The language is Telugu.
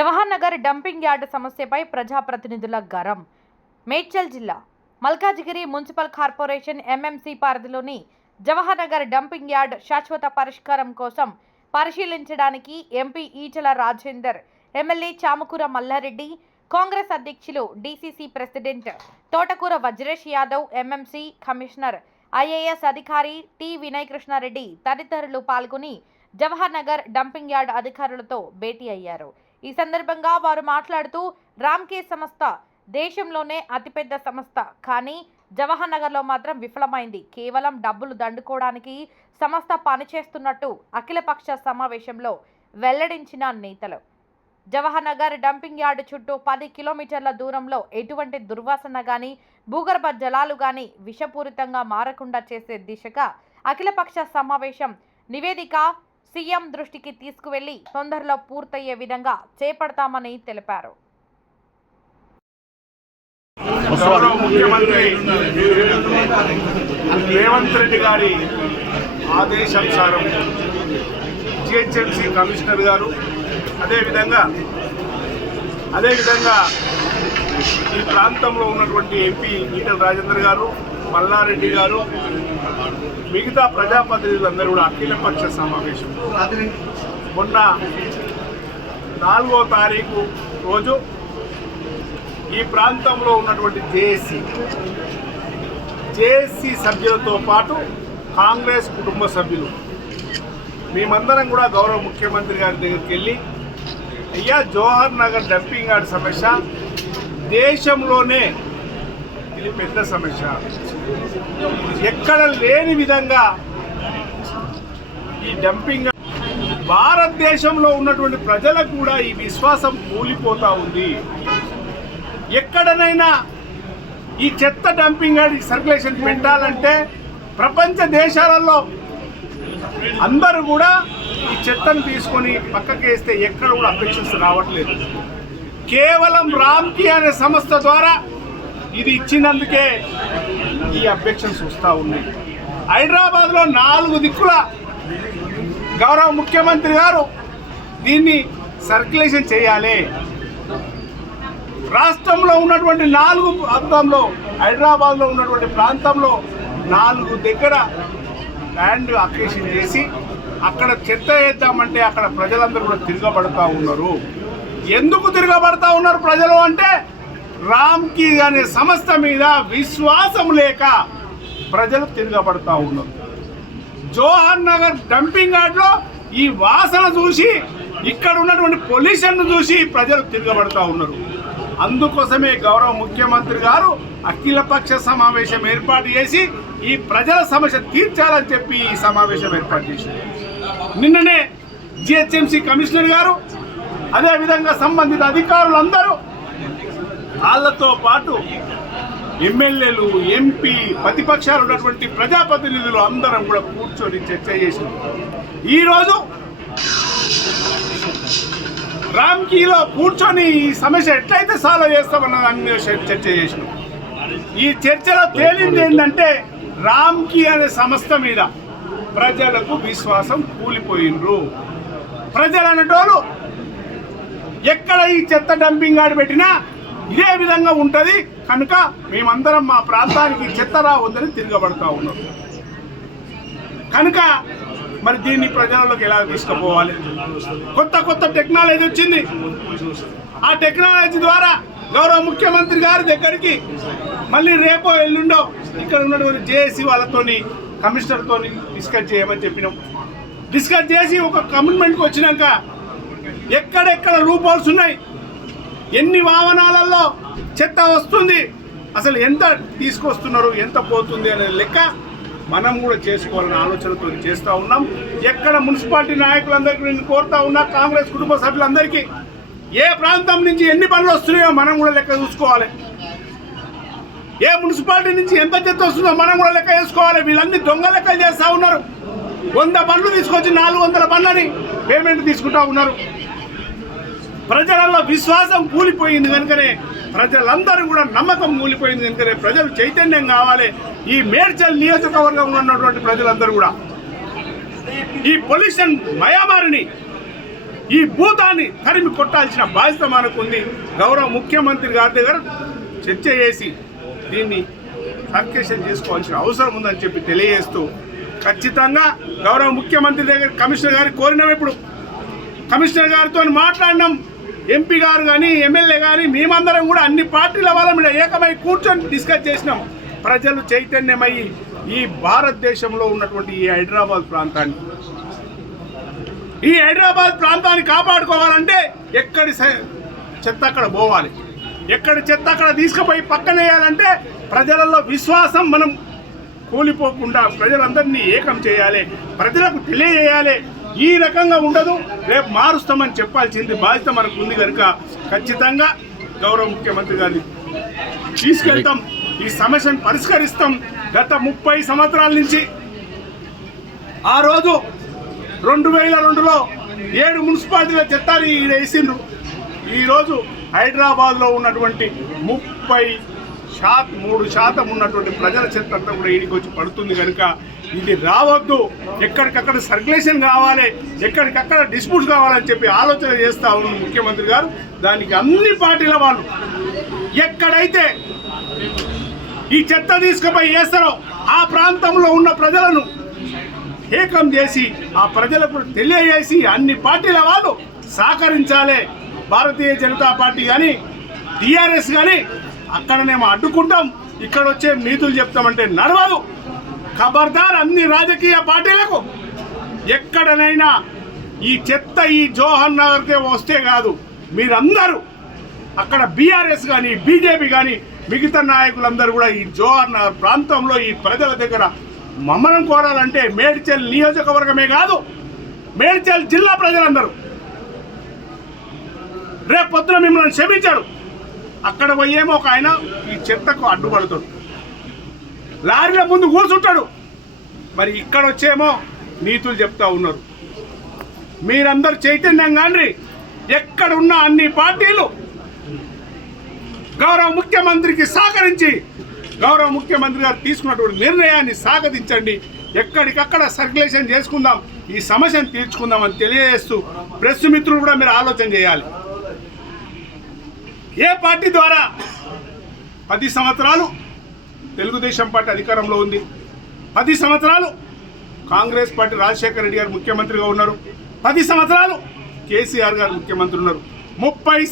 జవహర్ నగర్ డంపింగ్ యార్డు సమస్యపై ప్రజాప్రతినిధుల గరం. మేడ్చల్ జిల్లా మల్కాజిగిరి మున్సిపల్ కార్పొరేషన్ ఎంఎంసీ పరిధిలోని జవహర్ నగర్ డంపింగ్ యార్డ్ శాశ్వత పరిష్కారం కోసం పరిశీలించడానికి ఎంపీ ఈటెల రాజేందర్, ఎమ్మెల్యే చామకూర మల్లారెడ్డి, కాంగ్రెస్ అధ్యక్షులు డీసీసీ ప్రెసిడెంట్ తోటకూర Vajresh Yadav, MMC commissioner IAS అధికారి టి వినయ్ కృష్ణారెడ్డి తదితరులు పాల్గొని జవహర్ నగర్ డంపింగ్ యార్డ్ అధికారులతో భేటీ అయ్యారు. ఈ సందర్భంగా వారు మాట్లాడుతూ రామ్కే సంస్థ దేశంలోనే అతిపెద్ద సంస్థ, కానీ జవహర్ నగర్లో మాత్రం విఫలమైంది. కేవలం డబ్బులు దండుకోవడానికి సంస్థ పనిచేస్తున్నట్టు అఖిలపక్ష సమావేశంలో వెల్లడించిన నేతలు. జవహర్ నగర్ డంపింగ్ యార్డు చుట్టూ 10 కిలోమీటర్ల దూరంలో ఎటువంటి దుర్వాసన గాని, భూగర్భ జలాలు గాని విషపూరితంగా మారకుండా చేసే దిశగా అఖిలపక్ష సమావేశం నివేదిక సీఎం దృష్టికి తీసుకువెళ్లి తొందరలో పూర్తయ్యే విధంగా చేపడతామని తెలిపారు. ముఖ్యమంత్రి రేవంత్ రెడ్డి గారి ఆదేశానుసారం జిహెచ్ఎంసీ కమిషనర్ గారు అదేవిధంగా ఈ ప్రాంతంలో ఉన్నటువంటి ఎంపీ ఈటెల రాజేందర్ గారు, మల్లారెడ్డి గారు, మిగతా ప్రజాప్రతినిధులందరూ కూడా అఖిలపక్ష సమావేశం మొన్న 4వ తారీఖు రోజు ఈ ప్రాంతంలో ఉన్నటువంటి జేఏసీ సభ్యులతో పాటు కాంగ్రెస్ కుటుంబ సభ్యులు మేమందరం కూడా గౌరవ ముఖ్యమంత్రి గారి దగ్గరికి వెళ్ళి, అయ్యా జవహర్ నగర్ డంపింగ్ యార్డ్ సమస్య దేశంలోనే ఇది పెద్ద సమస్య, ఎక్కడ లేని విధంగా ఈ డంపింగ్ భారతదేశంలో ఉన్నటువంటి ప్రజలకు కూడా ఈ విశ్వాసం కూలిపోతూ ఉంది. ఎక్కడనైనా ఈ చెత్త డంపింగ్ యార్డ్ సర్క్యులేషన్ పెట్టాలంటే ప్రపంచ దేశాలలో అందరూ కూడా ఈ చెత్తను తీసుకొని పక్కకేస్తే ఎక్కడ కూడా అబ్జెక్షన్స్ రావట్లేదు. కేవలం రామ్కీ అనే సంస్థ ద్వారా ఇది ఇచ్చినందుకే ఈ అబ్జెక్షన్స్ వస్తూ ఉన్నాయి. హైదరాబాద్లో 4 దిక్కుల గౌరవ ముఖ్యమంత్రి గారు దీన్ని సర్క్యులేషన్ చేయాలి. రాష్ట్రంలో ఉన్నటువంటి 4 ప్రాంతంలో, హైదరాబాద్లో ఉన్నటువంటి ప్రాంతంలో 4 దగ్గర ల్యాండ్ అక్విజిషన్ చేసి అక్కడ చెత్త వేద్దామంటే అక్కడ ప్రజలందరూ కూడా తిరగబడతా ఉన్నారు. ఎందుకు తిరగబడతా ఉన్నారు ప్రజలు అంటే, రామ్కీ అనే సంస్థ మీద విశ్వాసం లేక ప్రజలు తిరగబడతా ఉన్నారు. జవహర్ నగర్ డంపింగ్ యార్డ్లో ఈ వాసన చూసి, ఇక్కడ ఉన్నటువంటి పొల్యూషన్ చూసి ప్రజలు తిరగబడతా ఉన్నారు. అందుకోసమే గౌరవ ముఖ్యమంత్రి గారు అఖిలపక్ష సమావేశం ఏర్పాటు చేసి ఈ ప్రజల సమస్య తీర్చాలని చెప్పి ఈ సమావేశం ఏర్పాటు చేశారు. నిన్ననే జిహెచ్ఎంసీ కమిషనర్ గారు, అదేవిధంగా సంబంధిత అధికారులందరూ, వాళ్ళతో పాటు ఎమ్మెల్యేలు, ఎంపీ, ప్రతిపక్షాలు ఉన్నటువంటి ప్రజాప్రతినిధులు అందరం కూడా కూర్చొని చర్చ చేసినాం. ఈరోజు రామ్కీలో కూర్చొని ఈ సమస్య ఎట్లయితే సాల్వ్ చేస్తామన్న దాని మీద చర్చ చేసినాం. ఈ చర్చలో తేలింది ఏంటంటే, రామ్కీ అనే సంస్థ మీద ప్రజలకు విశ్వాసం కూలిపోయినరు. ప్రజలు అనేటోళ్ళు ఎక్కడ ఈ చెత్త డంపింగ్ యార్డ్ పెట్టినా ఇదే విధంగా ఉంటుంది కనుక మేమందరం మా ప్రాంతానికి చెత్త రావద్దని తిరగబడతా ఉన్నాం. కనుక మరి దీన్ని ప్రజలలోకి ఎలా తీసుకుపోవాలి? కొత్త టెక్నాలజీ వచ్చింది. ఆ టెక్నాలజీ ద్వారా గౌరవ ముఖ్యమంత్రి గారి దగ్గరికి మళ్ళీ రేపో ఎల్లుండో ఇక్కడ ఉన్నటువంటి జేఏసీ వాళ్ళతోని, కమిషనర్తో డిస్కస్ చేయమని చెప్పినాం. డిస్కస్ చేసి ఒక కమిట్మెంట్కి వచ్చినాక ఎక్కడెక్కడ లూప్ హోల్స్ ఉన్నాయి, ఎన్ని వాహనాలలో చెత్త వస్తుంది, అసలు ఎంత తీసుకొస్తున్నారు, ఎంత పోతుంది అనే లెక్క మనం కూడా చేసుకోవాలనే ఆలోచనతో చేస్తూ ఉన్నాం. ఎక్కడ మున్సిపాలిటీ నాయకులందరికీ నేను కోరుతా ఉన్నా, కాంగ్రెస్ కుటుంబ సభ్యులందరికీ ఏ ప్రాంతం నుంచి ఎన్ని పనులు వస్తున్నాయో మనం కూడా లెక్క చూసుకోవాలి. ఏ మున్సిపాలిటీ నుంచి ఎంత చెత్త వస్తుందో మనం కూడా లెక్క వేసుకోవాలి. వీళ్ళన్నీ దొంగ లెక్కలు చేస్తూ ఉన్నారు. 100 బండ్లు తీసుకొచ్చి 400 బండ్లని పేమెంట్ తీసుకుంటూ ఉన్నారు. ప్రజలలో విశ్వాసం కూలిపోయింది కనుకనే, ప్రజలందరూ కూడా నమ్మకం కూలిపోయింది కనుకనే ప్రజలు చైతన్యం కావాలి. ఈ మేడ్చల్ నియోజకవర్గంలో ఉన్నటువంటి ప్రజలందరూ కూడా ఈ పొల్యూషన్ మయామారిని ఈ భూతాన్ని తరిమి కొట్టాల్సిన బాధ్యత మనకుంది. గౌరవ ముఖ్యమంత్రి గారి దగ్గర చర్చ చేసి దీన్ని సర్కేషన్ చేసుకోవాల్సిన అవసరం ఉందని చెప్పి తెలియజేస్తూ, ఖచ్చితంగా గౌరవ ముఖ్యమంత్రి దగ్గర కమిషనర్ గారికి కోరినాం. ఇప్పుడు కమిషనర్ గారితో మాట్లాడినాం. ఎంపీ గారు కానీ ఎమ్మెల్యే కానీ మేమందరం కూడా అన్ని పార్టీల వాళ్ళ మీద ఏకమై కూర్చొని డిస్కస్ చేసినాం. ప్రజలు చైతన్యమయ్యి ఈ భారతదేశంలో ఉన్నటువంటి ఈ హైదరాబాద్ ప్రాంతాన్ని కాపాడుకోవాలంటే ఎక్కడి చెత్త అక్కడ పోవాలి, ఎక్కడి చెత్త అక్కడ తీసుకుపోయి పక్కనేయాలంటే ప్రజలలో విశ్వాసం మనం కూలిపోకుండా ప్రజలందరినీ ఏకం చేయాలి, ప్రజలకు తెలియజేయాలి. ఈ రకంగా ఉండదు, రేపు మారుస్తామని చెప్పాల్సింది బాధ్యత మనకు ఉంది కనుక ఖచ్చితంగా గౌరవ ముఖ్యమంత్రి గారిని తీసుకెళ్తాం, ఈ సమస్యను పరిష్కరిస్తాం. గత 30 సంవత్సరాల నుంచి ఆ రోజు 2002లో 7 మున్సిపాలిటీల చెత్తాన్ని వేసిండ్రు. ఈరోజు హైదరాబాద్లో ఉన్నటువంటి 3% ఉన్నటువంటి ప్రజల చెత్త అంతా కూడా ఈడికి వచ్చి పడుతుంది కనుక ఇది రావద్దు. ఎక్కడికక్కడ సర్క్యులేషన్ కావాలి, ఎక్కడికక్కడ డిస్ప్యూట్స్ కావాలని చెప్పి ఆలోచన చేస్తూ ఉన్న ముఖ్యమంత్రి గారు దానికి అన్ని పార్టీల వాళ్ళు ఎక్కడైతే ఈ చెత్త తీసుకుపోయి వేస్తారో ఆ ప్రాంతంలో ఉన్న ప్రజలను ఏకం చేసి ఆ ప్రజలకు తెలియజేసి అన్ని పార్టీల వాళ్ళు సహకరించాలి. భారతీయ జనతా పార్టీ కానీ టీఆర్ఎస్ కానీ అక్కడనేమో అడ్డుకుంటాం, ఇక్కడ వచ్చే నీతులు చెప్తామంటే నడవదు. ఖబర్దార్ అన్ని రాజకీయ పార్టీలకు ఎక్కడనైనా ఈ చెత్త ఈ జవహర్ నగర్కే వస్తే కాదు, మీరందరూ అక్కడ బీఆర్ఎస్ కానీ బీజేపీ కానీ మిగతా నాయకులందరూ కూడా ఈ జవహర్ నగర్ ప్రాంతంలో ఈ ప్రజల దగ్గర మమ్మల్ని కోరాలంటే మేడ్చల్ నియోజకవర్గమే కాదు, మేడ్చల్ జిల్లా ప్రజలందరూ రేపు పొద్దున మిమ్మల్ని క్షమించాడు. అక్కడ పోయేమో ఒక ఆయన ఈ చెత్తకు అడ్డుపడుతాడు, లారీల ముందు కూర్చుంటాడు. మరి ఇక్కడ వచ్చేమో నీతులు చెప్తా ఉన్నారు. మీరందరూ చైతన్యం కాండి, ఎక్కడ ఉన్న అన్ని పార్టీలు గౌరవ ముఖ్యమంత్రికి సహకరించి గౌరవ ముఖ్యమంత్రి గారు తీసుకున్నటువంటి నిర్ణయాన్ని స్వాగతించండి. ఎక్కడికక్కడ సర్క్యులేషన్ చేసుకుందాం, ఈ సమస్యను తీర్చుకుందామని తెలియజేస్తూ ప్రెస్ మిత్రులు కూడా మీరు ఆలోచన చేయాలి. ఏ పార్టీ ద్వారా 10 సంవత్సరాలు తెలుగుదేశం పార్టీ అధికారంలో ఉంది, 10 సంవత్సరాలు కాంగ్రెస్ పార్టీ రాజశేఖర రెడ్డి గారు ముఖ్యమంత్రిగా ఉన్నారు, 10 సంవత్సరాలు కేసీఆర్ గారు ముఖ్యమంత్రి ఉన్నారు, 30